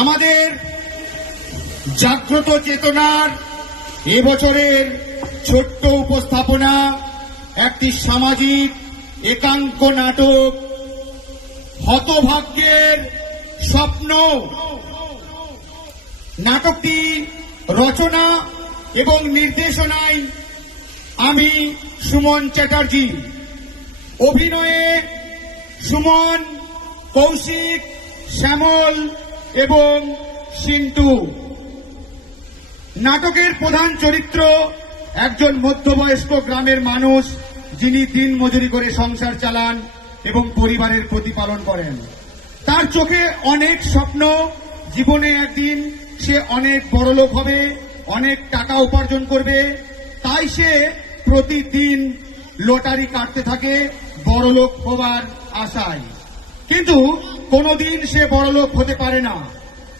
আমাদের জাগ্রত চেতনার এবছরের ছোট্ট উপস্থাপনা, একটি সামাজিক একাঙ্ক নাটক, হতভাগ্যের স্বপ্ন। নাটকটি রচনা এবং নির্দেশনায় আমি সুমন চ্যাটার্জি, অভিনয়ে সুমন কৌশিক শ্যামল এবং সিন্টু নাটকের প্রধান চরিত্র একজন মধ্যবয়স্ক গ্রামের মানুষ, যিনি দিন মজুরি করে সংসার চালান এবং পরিবারের প্রতিপালন করেন। তার চোখে অনেক স্বপ্ন, জীবনে একদিন সে অনেক বড়লোক হবে, অনেক টাকা উপার্জন করবে। তাই সে প্রতিদিন লটারি কাটতে থাকে বড়লোক হবার আশায়। কিন্তু কোনোদিন সে বড়লোক হতে পারে না।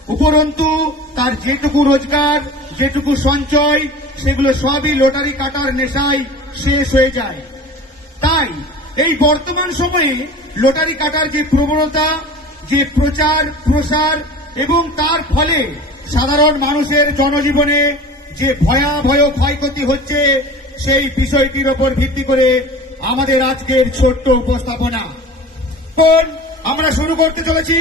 উপরন্তু, তার যেটুকু রোজগার, যেটুকু সঞ্চয়, সেগুলো সবই লটারি কাটার নেশায় শেষ হয়ে যায়। তাই, এই বর্তমান সময়ে লটারি কাটার যে প্রবণতা, যে প্রচার, প্রসার এবং তার ফলে সাধারণ মানুষের জনজীবনে যে ভয়াবহ ক্ষয়ক্ষতি হচ্ছে, সেই বিষয়টির ওপর ভিত্তি করে আমাদের আজকের ছোট্ট উপস্থাপনা। এখন আমরা শুরু করতে চলেছি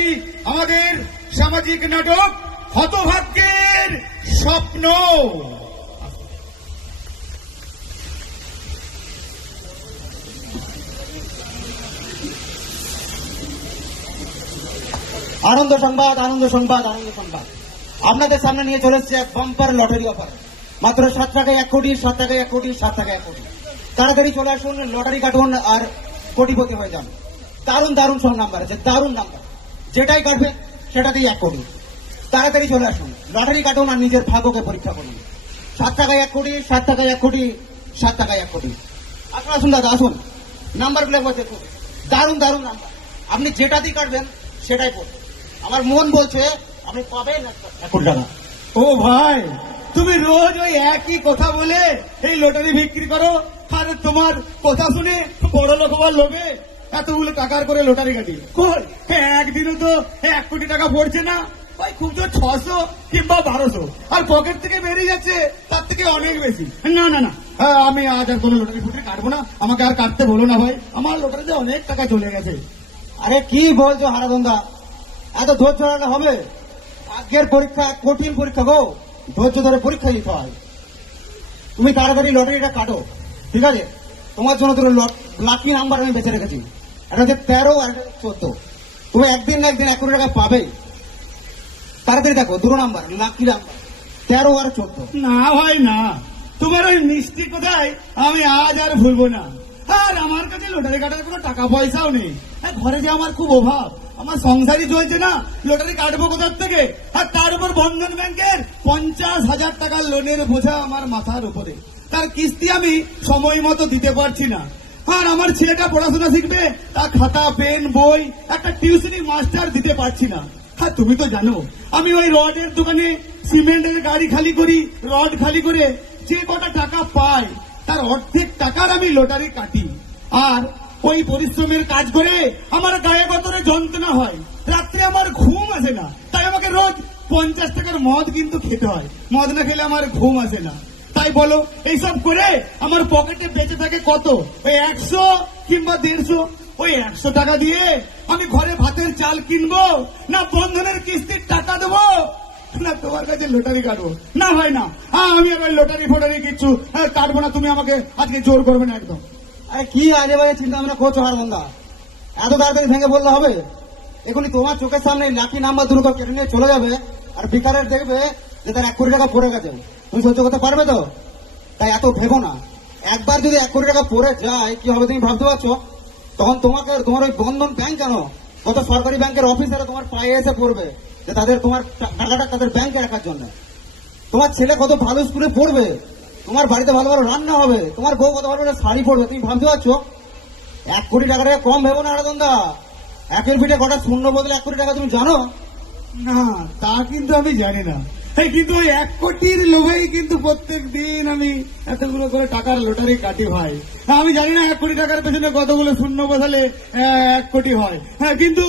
আমাদের সামাজিক নাটক হতভাগ্যের স্বপ্ন। আনন্দ সংবাদ আনন্দ সংবাদ আনন্দ সংবাদ। আপনাদের সামনে নিয়ে চলে এসছে এক বাম্পার লটারি অফার মাত্র সাত টাকায় এক কোটি, সাত টাকায় এক কোটি, সাত টাকায় এক কোটি। তাড়াতাড়ি চলে আসুন লটারি কাটুন আর কোটিপতি হয়ে যান। দারুণ দারুণ সব নাম্বার আছে, দারুণ নাম্বার যেটাই কাটবে, সেটাতেই এক কোটি। তাড়াতাড়ি চলে আসুন। লটারি কাটুন আর নিজের ভাগ্যকে পরীক্ষা করুন। সাত টাকায় এক কোটি, সাত টাকায় এক কোটি, সাত টাকায় এক কোটি। আসুন আসুন দাদা, আসুন। নাম্বারগুলো দেখুন। দারুণ দারুণ নাম্বার আপনি যেটাতেই কাটবেন, সেটাই পড়বেন আমার মন বলছে, আপনি পাবেন এক- কোটি টাকা। ও ভাই, তুমি রোজ ওই একই কথা বলে এই লটারি বিক্রি করো? আর তোমার কথা শুনে বড় লোক লোভে এতগুলো টাকার করে লটারি কাটি। কই? একদিনও তো এক কোটি টাকা পড়ছে না। ভাই খুব তো ছশো কিংবা বারোশো। আর পকেট থেকে বেরিয়ে যাচ্ছে তার থেকে অনেক বেশি। না না না। হ্যাঁ, আমি আজ আর কোনো লটারি ফুটারি কাটবো না। আমাকে আর কাটতে বলো না ভাই। আমার লটারিতে অনেক টাকা চলে গেছে। আরে কি বলছো হারাধন্দা? এত ধৈর্য রাখলে হবে? ভাগ্যের পরীক্ষা কঠিন পরীক্ষা গো। ধৈর্য ধরে পরীক্ষা দিতে হয়। তুমি তাড়াতাড়ি লটারিটা কাটো। ঠিক আছে? তোমার জন্য দুটো লাকি নাম্বার আমি বেছে রেখেছি। একটা হচ্ছে তেরো আর চোদ্দ, তুমি একদিন না একদিন এক কোটি টাকা পাবে। তাড়াতাড়ি দেখো, দুটো নাম্বার লাকি নাম্বার তেরো আর চোদ্দ। না ভাই, না। তোমার ওই মিষ্টি কোথায়? আমি আজ আর ভুলবো না। আর আমার কাছে লটারি কাটার কোনো টাকা পয়সাও নেই। ঘরে যে আমার খুব অভাব, আমার সংসারই চলছে না, লটারি কাটবো কোথার থেকে? আর তার উপর বন্ধন ব্যাংকের পঞ্চাশ হাজার টাকার লোনের বোঝা আমার মাথার উপরে। তার কিস্তি আমি সময় মতো দিতে পারছি না। আর আমার ছেলেটা পড়াশোনা শিখবে তার খাতা, পেন, বই, একটা টিউশনি মাস্টার দিতে পারছি না। হ্যাঁ তুমি তো জানো, আমি ওই রডের দোকানে সিমেন্টের গাড়ি খালি করি, রড খালি করে যে কটা টাকা পাই, তার অর্ধেক টাকার আমি লটারি কাটি। আর ওই পরিশ্রমের কাজ করে আমার গায়ে গতরে যন্ত্রণা হয়। রাত্রে আমার ঘুম আসে না, তাই আমাকে রোজ পঞ্চাশ টাকার মদ কিন্তু খেতে হয়। মদ না খেলে আমার ঘুম আসে না। তাই বলো এইসব করে আমার পকেটে বেঁচে থাকে কত? ওই একশো কিংবা দেড়শো? ওই একশো টাকা দিয়ে আমি ঘরে ভাতের চাল কিনবো না বন্ধনের কিস্তির টাকা দেবো না তোমার কাছে লটারি কাটবো। না ভাই না। হ্যাঁ আমি আবার লটারি ফটারি কিচ্ছু হ্যাঁ, কাটবো না তুমি আমাকে আজকে জোর করবে না একদম। আরে কি আজে বাজে চিন্তা ভাবনা করছ হারমন্দা? এত তাড়াতাড়ি ভেঙে বললে হবে? এখনই তোমার চোখের সামনে লাকি নাম্বার দুটো কেটে নিয়ে চলে যাবে আর বিকারের দেখবে যে তার এক কোটি টাকা পড়ে গেছে। তুমি সহ্য করতে পারবে তো? তাই এত ভেবো না। একবার যদি এক কোটি টাকা পড়ে যায়, কি হবে তুমি ভাবতে পারছ? তখন তোমাকে, তোমার ওই বন্ধন ব্যাংক কেন কত সরকারি ব্যাংকের অফিসারে তোমার পায়ে এসে পড়বে, যে তাদের তোমার টাকাটা তাদের ব্যাংকে রাখার জন্য। তোমার ছেলে কত ভালো স্কুলে পড়বে, তোমার বাড়িতে ভালো ভালো রান্না হবে, তোমার বউ কত ভালো শাড়ি পড়বে তুমি ভাবতে পারছ? এক কোটি টাকা টাকা কম ভেবো না, আরাধনদা। একের পিঠে কটা শূন্য বদলে এক কোটি টাকা তুমি জানো? না, তা কিন্তু আমি জানি না। কিন্তু ওই এক কোটির লোভেই কিন্তু প্রত্যেক দিন আমি এতগুলো করে টাকার লটারি কাটি ভাই। আমি জানি না এক কোটি টাকার পেছনে কতগুলো শূন্য বসালে এক কোটি হয়। হ্যাঁ কিন্তু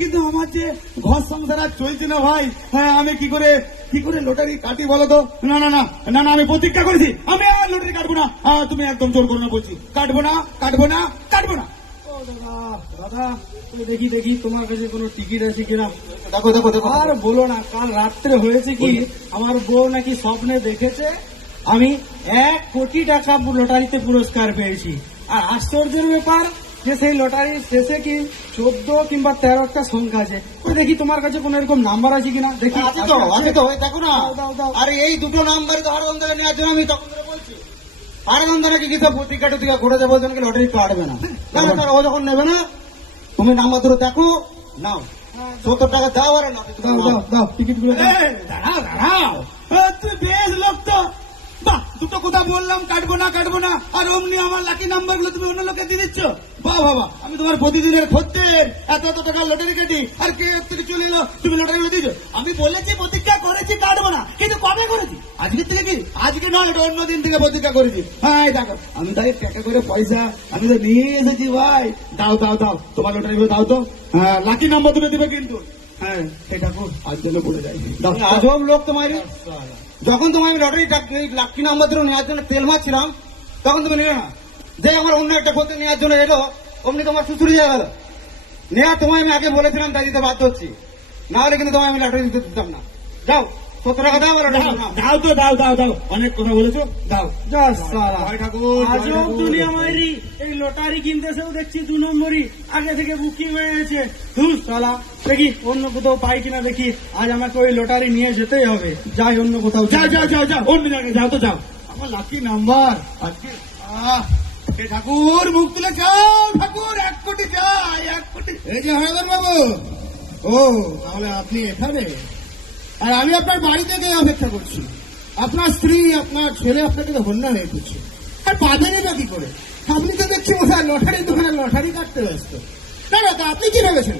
কিন্তু আমার যে ঘর সংসার আর চলছে না ভাই হ্যাঁ আমি কি করে কি করে লটারি কাটি বলো তো? না না না না না, আমি প্রতিজ্ঞা করেছি। আমি আর লটারি কাটবো না। তুমি একদম জোর করো না বলছি। কাটবো না কাটবো না কাটবো না। দাদা দাদা দেখি দেখি তোমার কাছে কোনো টিকিট আছে কিনা? দেখো দেখো দেখো। আর বলো না কাল রাত্রে হয়েছে কি? আমার বউ নাকি স্বপ্নে দেখেছে আমি এক কোটি টাকা লটারিতে পুরস্কার পেয়েছি। আর আশ্চর্যের ব্যাপার যে সেই লটারির শেষে কি চোদ্দ কিংবা তেরোটা সংখ্যা আছে? দেখি তোমার কাছে কোনো এরকম নাম্বার আছে কিনা? দেখি। আছে তো আছে তো দেখো না। আরে এই দুটো নাম্বার তো থেকে নেওয়ার জন্য আমি তখন ধরে বলছি হারানন্দ নাকি কিছু পত্রিকা টত্রিকা ঘুরে যাব নাকি লটারি কাটবে না? স্যার, ও যখন নেবে না তুমি নাম্বার ধরে দেখো নাও। সত্তর টাকা দাও আর না দাও দাও দাও টিকিটগুলো দাঁড়াও দাঁড়াও। তুই বেশ লোক তো। বাহ দুটো কথা বললাম কাটবো না কাটবো না। আর অমনি আমার লাকি নাম্বারগুলো তুমি অন্য লোকে দিয়ে দিচ্ছ? বাহ বাবা আমি তোমার প্রতিদিনের খদ্দের এত এত টাকা লটারি কাটি। আর কে থেকে চলে এলো? তুমি লটারি করে দিয়েছ। আমি বলেছি প্রতিজ্ঞা করেছি কাটবো না। কিন্তু কবে করেছি? আজকে থেকে কি? আজকে নয় এটা অন্য দিন থেকে প্রতিজ্ঞা করেছি। হ্যাঁ দেখো আমি তাই টাকা করে পয়সা আমি তো নিয়ে এসেছি ভাই। দাও দাও দাও। তোমার লটারি গুলো দাও তো। হ্যাঁ লাকি নাম্বার তুমি দিবে কিন্তু। হ্যাঁ সেটা আজ জন্য বলে যাই আজব লোক তোমার যখন তোমায় আমি লটারি লাকি নাম্বার ধরে নেওয়ার জন্য তেল মারছিলাম, তখন তুমি নিলে না। যে আমার অন্য একটা করতে নেওয়ার জন্য এলো, অমনি তোমার শুশুরি হয়ে গেল। নেওয়া তোমায় আমি আগে বলেছিলাম, তাই দিতে বাধ্য হচ্ছি। না হলে কিন্তু তোমায় আমি লটারি দিতে দিতাম না। যাও। টাকা। দাও দাও তো দাও দাও দাও। অনেক কথা বলেছ? দাও। আজব দুনিয়া মাইরি এই লটারি কিনতে এসেও দেখছি দু নম্বরই। আগে থেকে বুকিং হয়ে গেছে। ধুর সালা। দেখি অন্য কোথাও পাই কিনা দেখি। আজ আমাকে ওই লটারি নিয়ে যেতেই হবে। যাই অন্য কোথাও যাও যাও যাও যাও। অন্য জায়গায় যাও তো যাও। আমার লাকি নাম্বার আজকে আহ, ঠাকুর মুখ তুলে যাও ঠাকুর এক কোটি যাই এক কোটি। এই যে হরদর বাবু। ও তাহলে আপনি এখানে? আর আমি আপনার বাড়ি থেকে অপেক্ষা করছি। আপনার স্ত্রী, আপনার ছেলে আপনাকে তো হন্যা হয়ে করছে আর পাবেনই বা কি করে? আপনি তো দেখছি ওটা লটারির দোকানে লটারি কাটতে ব্যস্ত। না না, তা আপনি কি ভেবেছেন?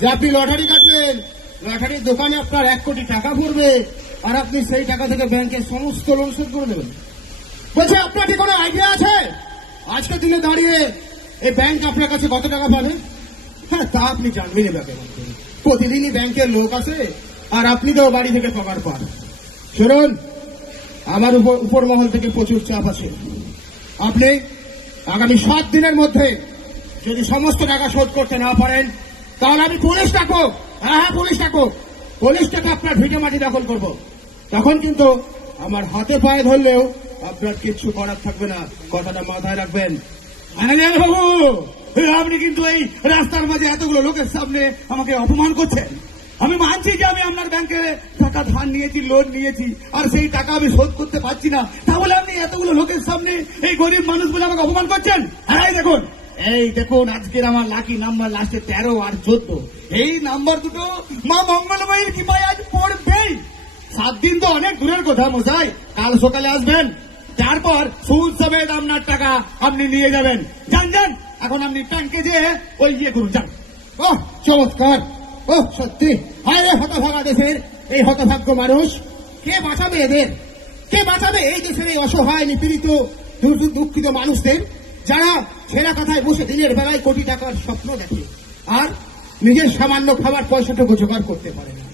যে আপনি লটারি কাটবেন, লটারির দোকানে আপনার এক কোটি টাকা পড়বে, আর আপনি সেই টাকা থেকে ব্যাংকের সমস্ত লোন শোধ করে দেবেন। বলছে, আপনার কি কোনো আইডিয়া আছে? আজকের দিনে দাঁড়িয়ে এই ব্যাংক আপনার কাছে কত টাকা পাবে? হ্যাঁ তা আপনি জানবেন এ ব্যাপারে। প্রতিদিনই ব্যাংকের লোক আসে আর আপনি তো বাড়ি থেকে পকার পান। শুনুন, আমার উপর মহল থেকে প্রচুর চাপ আছে। আপনি আগামী সাত দিনের মধ্যে যদি সমস্ত টাকা শোধ করতে না পারেন, তাহলে আমি পুলিশ ডাকো হ্যাঁ হ্যাঁ পুলিশ ডাকো পুলিশ টাকা আপনার ভিটে মাটি দখল করব। তখন কিন্তু আমার হাতে পায়ে ধরলেও আপনার কিচ্ছু করার থাকবে না। কথাটা মাথায় রাখবেন। আপনি কিন্তু এই রাস্তার মাঝে এতগুলো লোকের সামনে আমাকে অপমান করছেন। আমি মানছি যে আমি আপনার ব্যাংকে টাকা ধার নিয়েছি লোন নিয়েছি, আর সেই টাকা আমি শোধ করতে পারছি না। তাহলে আপনি এতগুলো লোকের সামনে এই গরিব মানুষগুলো আমাকে অপমান করছেন? হ্যাঁ দেখুন। এই দেখুন, আজকের আমার লাকি নাম্বার লাস্টে তেরো আর চোদ্দ। এই নাম্বার দুটো মা মঙ্গলময়ীর কৃপায় আজ পড়বেই। সাত দিন তো অনেক দূরের কথা, মশাই। কাল সকালে আসবেন। তারপর সুদ সমেত আপনার টাকা আপনি নিয়ে যাবেন। যান যান। এখন আপনি ব্যাংকে যেয়ে ওই ইয়ে করুন, যান। ও চমৎকার। ও সত্যি? হায় রে, হতভাগা দেশের এই হতভাগ্য মানুষ। কে বাঁচাবে এদের? কে বাঁচাবে এই দেশের এই অসহায়, নিপীড়িত দুঃখিত মানুষদের, যারা ছেঁড়া কথায় বসে দিনের বেলায় কোটি টাকার স্বপ্ন দেখে আর নিজের সামান্য খাবার পয়সাটুকু জোগাড় করতে পারে না?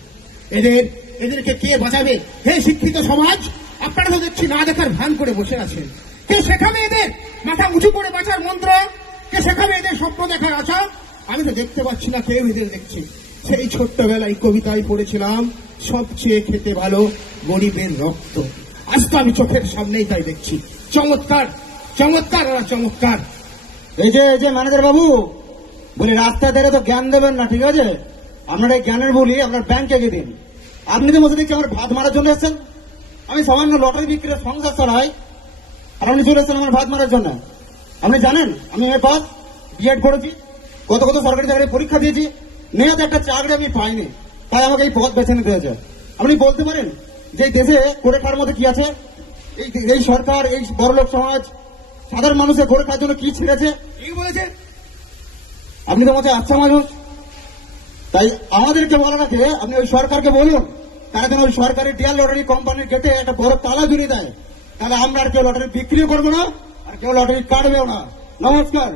এদের এদেরকে কে বাঁচাবে? হে শিক্ষিত সমাজ, আপনারা তো দেখছি না দেখার ভান করে বসে আছেন। কে শেখাবে এদের? মাথা উঁচু করে বাঁচার মন্ত্র? কে শেখাবে এদের স্বপ্ন দেখার আশা আমি তো দেখতে পাচ্ছি না, কেউ এদের দেখছি। সেই ছোট্টবেলায় কবিতায় পড়েছিলাম, সবচেয়ে খেতে ভালো গরিবের রক্ত। আজ তো আমি চোখের সামনেই তাই দেখছি। চমৎকার চমৎকার ওরা চমৎকার। এই যে এই যে, ম্যানেজার বাবু, বলি রাস্তায় দাঁড়িয়ে তো জ্ঞান দেবেন না, ঠিক আছে? আপনার এই জ্ঞানের বলি আপনার ব্যাংকে গিয়ে দিন। আপনি তো মধ্যে দেখছি আমার ভাত মারার জন্য এসেছেন? আমি সামান্য লটারি বিক্রির সংসার চালাই, আর আপনি চলে এসেছেন আমার ভাত মারার জন্য। আপনি জানেন, আমি এ পাস বিএড করেছি কত কত সরকারি চাকরি পরীক্ষা দিয়েছি নেহাতে একটা চাকরি আমি পাইনি। তাই আমাকে এই পথ বেছে নিতে হয়েছে। আপনি বলতে পারেন যে দেশে করে খাওয়ার মধ্যে কি আছে? এই এই সরকার এই বড়লোক সমাজ সাধারণ মানুষের করে খাওয়ার জন্য কি ছেড়েছে? কি বলেছে আপনি তো বলছেন আচ্ছা মানুষ। তাই আমাদেরকে বলাটাকে আপনি ওই সরকারকে বলুন তারা যেন ওই সরকারি ডিয়ার লটারি কোম্পানির গেটে একটা বড় তালা জুড়ে দেয়। তাহলে আমরা আর কেউ লটারি বিক্রিও করব না আর কেউ লটারি কাটবেও না। নমস্কার।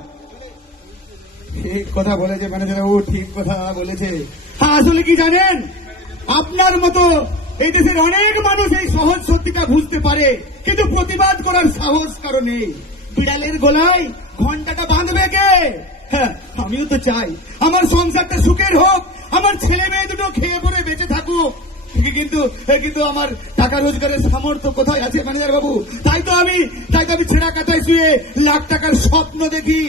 ঠিক কথা বলেছে ম্যানেজার ও ঠিক কথা বলেছে। হ্যাঁ আসলে কি জানেন? আপনার মতো এই দেশের অনেক মানুষ এই সহজ সত্যিটা বুঝতে পারে কিন্তু প্রতিবাদ করার সাহস কারও নেই। বিড়ালের গলায় ঘন্টাটা বাঁধবে কে? হ্যাঁ, আমিও তো চাই। আমার সংসারটা সুখের হোক আমার ছেলে মেয়ে দুটো খেয়ে পরে বেঁচে থাকুক। কিন্তু কিন্তু আমার টাকা রোজগারের সামর্থ্য কোথায় আছে ম্যানেজার বাবু? তাই তো আমি তাই তো আমি ছেঁড়া কাতায় শুয়ে লাখ টাকার স্বপ্ন দেখি।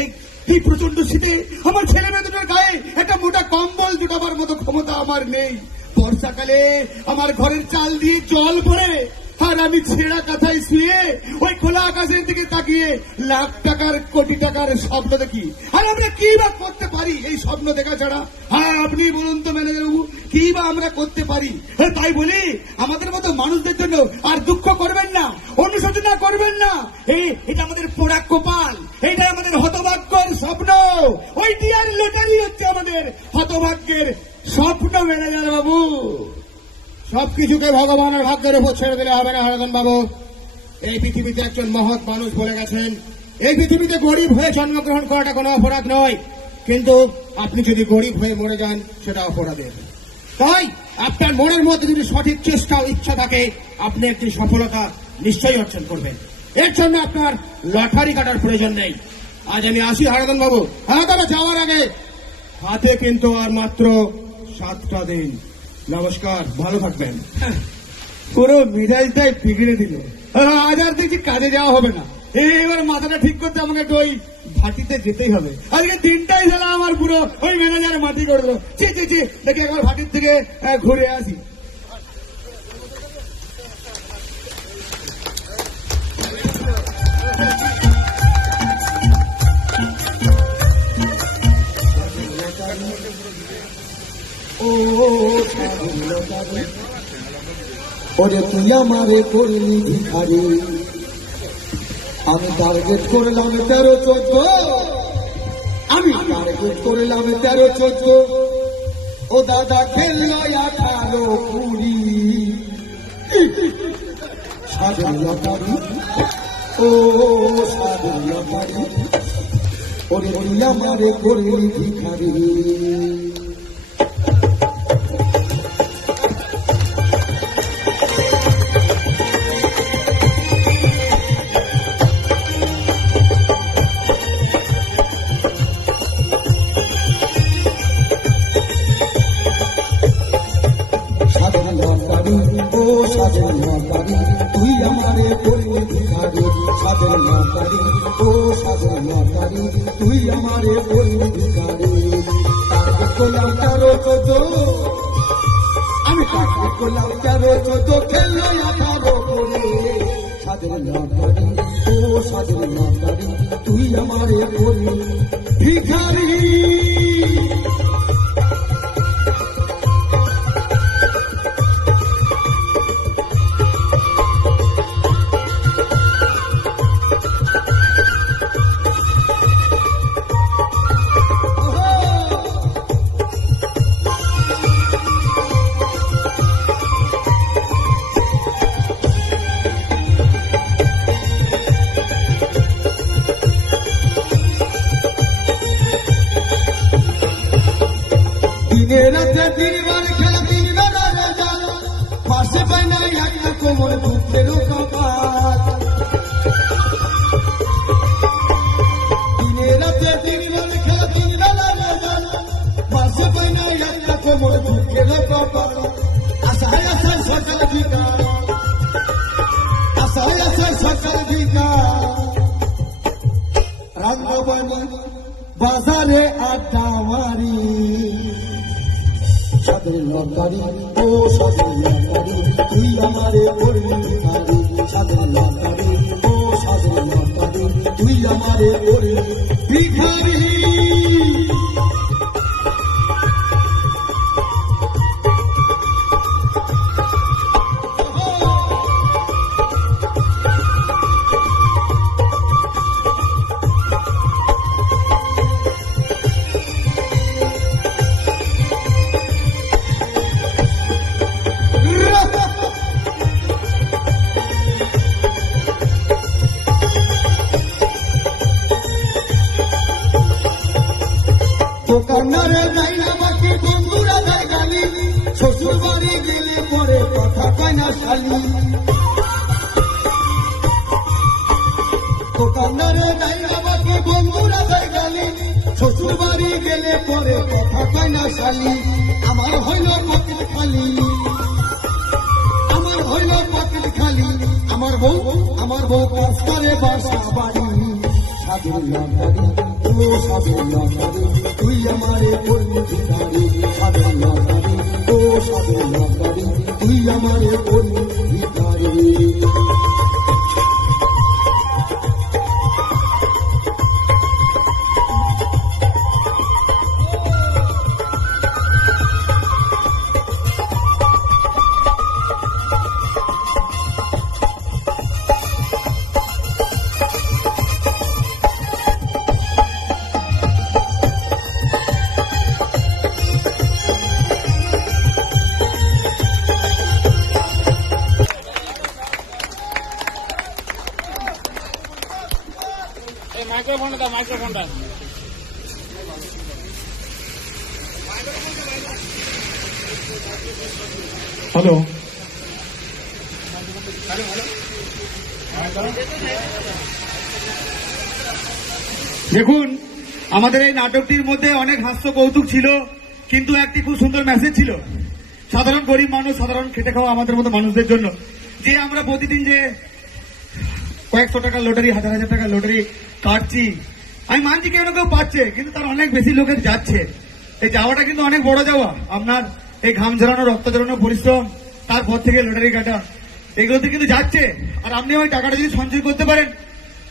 এই এই প্রচণ্ড শীতে আমার ছেলে মেয়ে দুটোর গায়ে একটা মোটা কম্বল জুটাবার মতো ক্ষমতা আমার নেই। বর্ষাকালে আমার ঘরের চাল দিয়ে জল পড়ে আর আমি ছেঁড়া কাথায় শুয়ে ওই খোলা আকাশের দিকে তাকিয়ে লাখ টাকার কোটি টাকার স্বপ্ন দেখি। আর আমরা কি বা করতে পারি এই স্বপ্ন দেখা ছাড়া? হ্যাঁ আপনি বলুন তো ম্যানেজার বাবু কি বা আমরা করতে পারি? হ্যাঁ, তাই বলি আমাদের মতো মানুষদের জন্য আর দুঃখ করবেন না অনুশোচনা করবেন না। এই এটা আমাদের পোড়া কপাল এটা আমাদের হতভাগ্যের স্বপ্ন ওই ডিয়ার লটারি হচ্ছে আমাদের। হতভাগ্যের স্বপ্ন ম্যানেজার বাবু। সবকিছুকে ভগবানের ভাগ্যের উপর ছেড়ে দিলে হবে না, হারাধন বাবু। এই পৃথিবীতে একজন মহৎ মানুষ বলে গেছেন, এই পৃথিবীতে গরিব হয়ে জন্মগ্রহণ করাটা কোনো অপরাধ নয়। কিন্তু আপনি যদি গরিব হয়ে মরে যান, সেটা অপরাধের। তাই আপনার মনের মধ্যে যদি সঠিক চেষ্টা ও ইচ্ছা থাকে, আপনি একটি সফলতা নিশ্চয়ই অর্জন করবেন। এর জন্য আপনার লটারি কাটার প্রয়োজন নেই। আজ আমি আসি হারাধন বাবু। হ্যাঁ তবে যাওয়ার আগে। হাতে কিন্তু আর মাত্র সাতটা দিন। নমস্কার ভালো থাকবেন। পুরো মেজাজটাই বিগড়ে দিল। আজ আর দেখছি কাজে যাওয়া হবে না। এবার মাথাটা ঠিক করতে আমাকে একটু ওই ভাটিতে যেতেই হবে। আজকে দিনটাই সারা আমার পুরো ওই ম্যানেজার মাটি করে দিল চি চি চি দেখি একবার ভাটির থেকে ঘুরে আসি। ওরে তুই আমারে করলি ভিখারি। আমি টার্গেট করলাম তেরো চোদ্দ। আমি টার্গেট করলাম তেরো চোদ্দ। ও দাদা খেললো আঠারো কুড়ি। লটারি ও সাধন লটারি ওরে তুই আমারে করলি ভিখারি। আমি তেরো চোদ্দ খেললো আঠারো করে সাধন লটারি ও সাধন লটারি তুই আমারে করলি ভিখারি আশায় সকাল রাঙ্গবাণী বাজারে আড্ডা মারি। সাদের লটারি, ও সাদের লটারি, তুই আমারে করলি ভিখারি সাদের লটারি, ও সাদের লটারি, তুই আমারে করলি ভিখারি শ্বশুর গেলে পরে কথা কয় না শালি। আমার হইল পকেট খালি। আমার হইল পকেট খালি। আমার বউ আমার বউ কাজ করে বাসা বাড়ি। সাধু লটারি ও সাধু লটারি, তুই আমারে করবি ভিখারি। সাধু লটারি ও সাধু লটারি, তুই আমারে করবি ভিখারি। হ্যালো দেখুন, আমাদের এই নাটকটির মধ্যে অনেক হাস্য কৌতুক ছিল, কিন্তু একটি খুব সুন্দর মেসেজ ছিল। সাধারণ গরিব মানুষ, সাধারণ খেটে খাওয়া আমাদের মতো মানুষদের জন্য। যে আমরা প্রতিদিন যে কয়েকশো টাকার লটারি হাজার হাজার টাকার লটারি কাটছি, আমি মানছি কেউ না কেউ পাচ্ছে, কিন্তু তার অনেক বেশি লোকের যাচ্ছে। এই যাওয়াটা কিন্তু অনেক বড় যাওয়া। আপনার এই ঘাম ঝরানো, রক্ত ঝরানো পরিশ্রম, তারপর থেকে লটারি কাটা। এগুলোতে কিন্তু যাচ্ছে। আর আপনি ওই টাকাটা যদি সঞ্চয় করতে পারেন,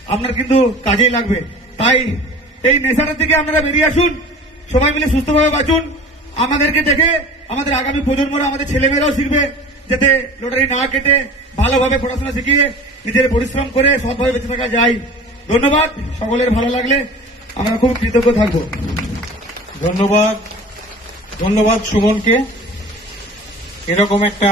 আপনার কিন্তু কাজেই লাগবে। তাই এই নেশাটা থেকে আপনারা বেরিয়ে আসুন। সবাই মিলে সুস্থভাবে বাঁচুন। আমাদেরকে দেখে আমাদের আগামী প্রজন্মরা, আমাদের ছেলেমেয়েরাও শিখবে যাতে লটারি না কেটে ভালোভাবে পড়াশোনা শিখিয়ে নিজের পরিশ্রম করে সৎভাবে বেঁচে থাকা যায়। ধন্যবাদ। সকলের ভালো লাগলে আমরা খুব কৃতজ্ঞ থাকব। ধন্যবাদ। ধন্যবাদ সুমনকে। এরকম একটা